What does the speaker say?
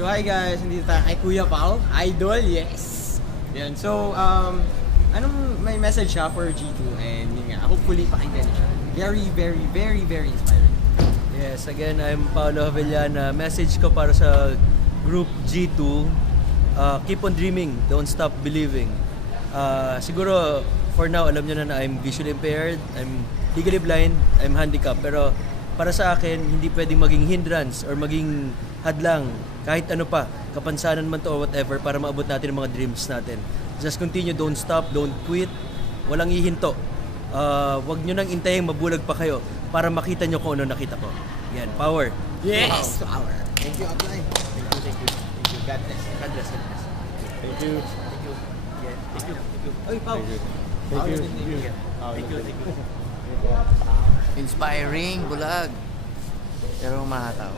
So hi guys, nandito tayo kay Kuya Pao, idol, yes! Yan, so anong may message siya for G2 and yun nga, hopefully pakinggan niyo siya. Very, very, very, very inspiring. Yes, again, I'm Paolo Havellana. Message ko para sa group G2, keep on dreaming, don't stop believing. Siguro, for now, alam nyo na I'm visually impaired, I'm legally blind, I'm handicapped. Pero para sa akin, hindi pwedeng maging hindrance or maging hadlang, kahit ano pa, kapansanan man to or whatever, para maabot natin ang mga dreams natin. Just continue, don't stop, don't quit, walang ihinto. Wag nyo nang intayin, mabulag pa kayo para makita nyo kung ano nakita ko. Yan, power. Yes! Wow. Power. Thank you, Upline. Thank you, thank you. Thank you. God bless. God bless, God bless. Thank you. Thank you. Yeah, thank you. Thank you. Oy, Pao. Thank you. Pao, Thank you. thank you. Thank you, thank you. Inspiring, bulag. Pero mahataw.